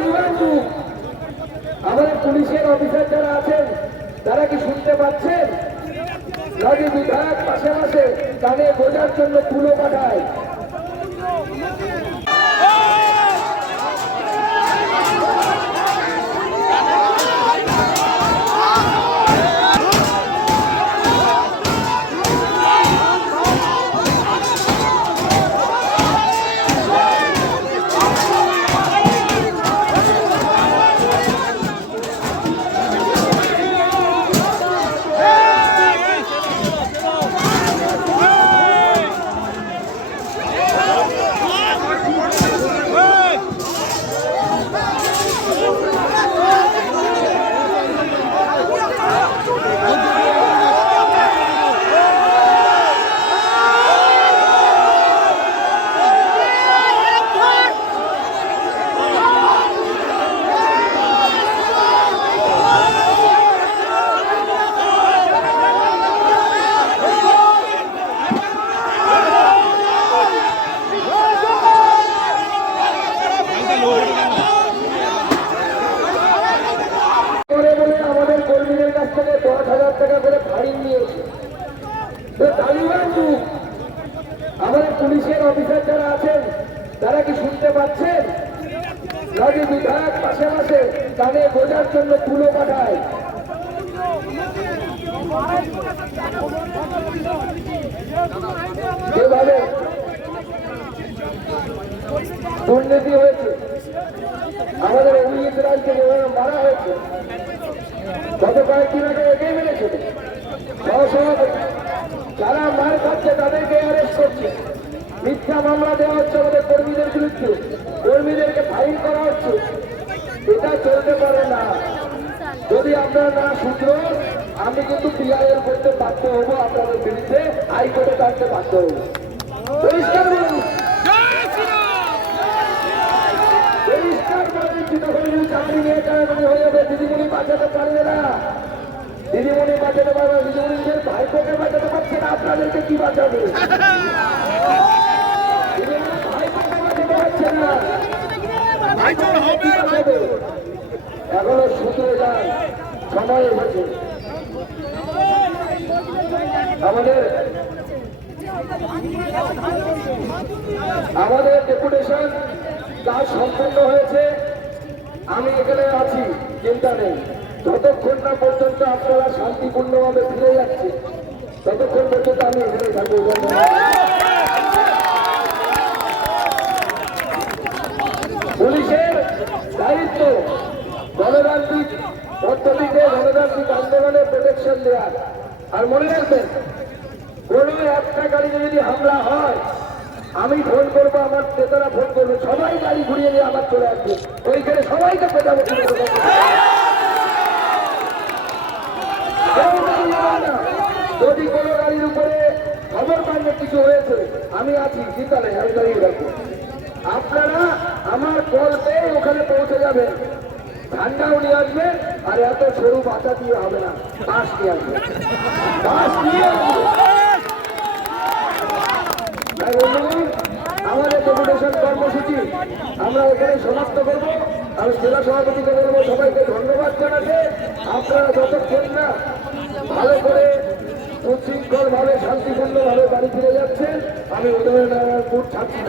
তালিবান যুগ। আমাদের পুলিশের অফিসার যারা আছেন তারা কি শুনতে পাচ্ছেন? নাকি বিধায়ক মাসে মাসে কানে বোঝার জন্য তুলো পাঠায়? আমাদের কর্মীদের কাছ থেকে 10,000 টাকা করে ফাইন নিয়েছে। তালিবান যুগ। আমাদের পুলিশের অফিসার যারা আছেন তারা কি শুনতে পাচ্ছেন? নাকি বিধায়ক মাসে মাসে কানে বোঝার জন্য তুলো পাঠায়? যেভাবে দুর্নীতি হয়েছে, আমাদের অভিজিৎ রায়কে যেভাবে মারা হয়েছে, গত কয়েকদিন আগে এগিয়ে মেরেছিল সহসভাপতি, যারা মার খাচ্ছে তাদেরকে অ্যারেস্ট করছে, মিথ্যা মামলা দেওয়া হচ্ছে আমাদের কর্মীদের বিরুদ্ধে, কর্মীদেরকে ফাইন করা হচ্ছে। এটা চলতে পারে না। যদি আপনারা না শুধরো, আমি কিন্তু পিআইএল করতে বাধ্য হবো, আপনাদের বিরুদ্ধে হাইকোর্টে থাকতে বাধ্য হবো। পরিষ্কার বলুন, পরিষ্কার বলে দিচ্ছি। তখন যদি চাকরি নিয়ে টানাটানি হয়ে যাবে, দিদিমণি বাঁচাতে পারবে না, দিদিমণি বাঁচাতে পারবে, দিদিমণি নিজের ভাইপোকে বাঁচাতে পারছে না, আপনাদেরকে কি বাঁচাবে? দিদিমণি ভাইপোকে বাঁচাতে পারছে না, এখনো শুধরে যান, সময় এসেছে। আমাদের ডেপুটেশন কাজ সম্পন্ন হয়েছে। আমি এখানে আছি, চিন্তা নেই। যতক্ষণ না পর্যন্ত আপনারা শান্তিপূর্ণভাবে ফিরে যাচ্ছে, ততক্ষণ পর্যন্ত আমি এখানে থাকবো। পুলিশের দায়িত্ব গণতান্ত্রিক পদ্ধতিতে গণতান্ত্রিক আন্দোলনে প্রোটেকশন দেওয়ার। আর মনে রাখবেন, কোন একটা গাড়িতে যদি হামলা হয়, আমি ফোন করবো, আমার নেতারা ফোন করবে, সবাই গাড়ি ঘুরিয়ে নিয়ে আবার চলে আসবে, ওইখানে সবাইকে পেটাবো। যদি কোনো গাড়ির উপরে খবর পান কিছু হয়েছে, আমি আছি, চিন্তা নেই, আমি দাঁড়িয়ে রাখবো। আপনারা আমার কল পেয়ে ওখানে পৌঁছে যাবেন, ঠান্ডাও নিয়ে আসবেন, আর এত সরু বাচ্চা দিয়ে হবে না, বাস নিয়ে আসবে, বাস নিয়ে আসবে। আমাদের ডেপুটেশন কর্মসূচি আমরা এখানে সমাপ্ত করব। আমি জেলা সভাপতিকে বলবো সবাইকে ধন্যবাদ জানাতে। আপনারা যতক্ষণ না ভালো করে উচ্ছৃঙ্খল ভাবে শান্তিপূর্ণ ভাবে বাড়ি ফিরে যাচ্ছেন, আমি উদয়নারায়ণপুর ছাত্রী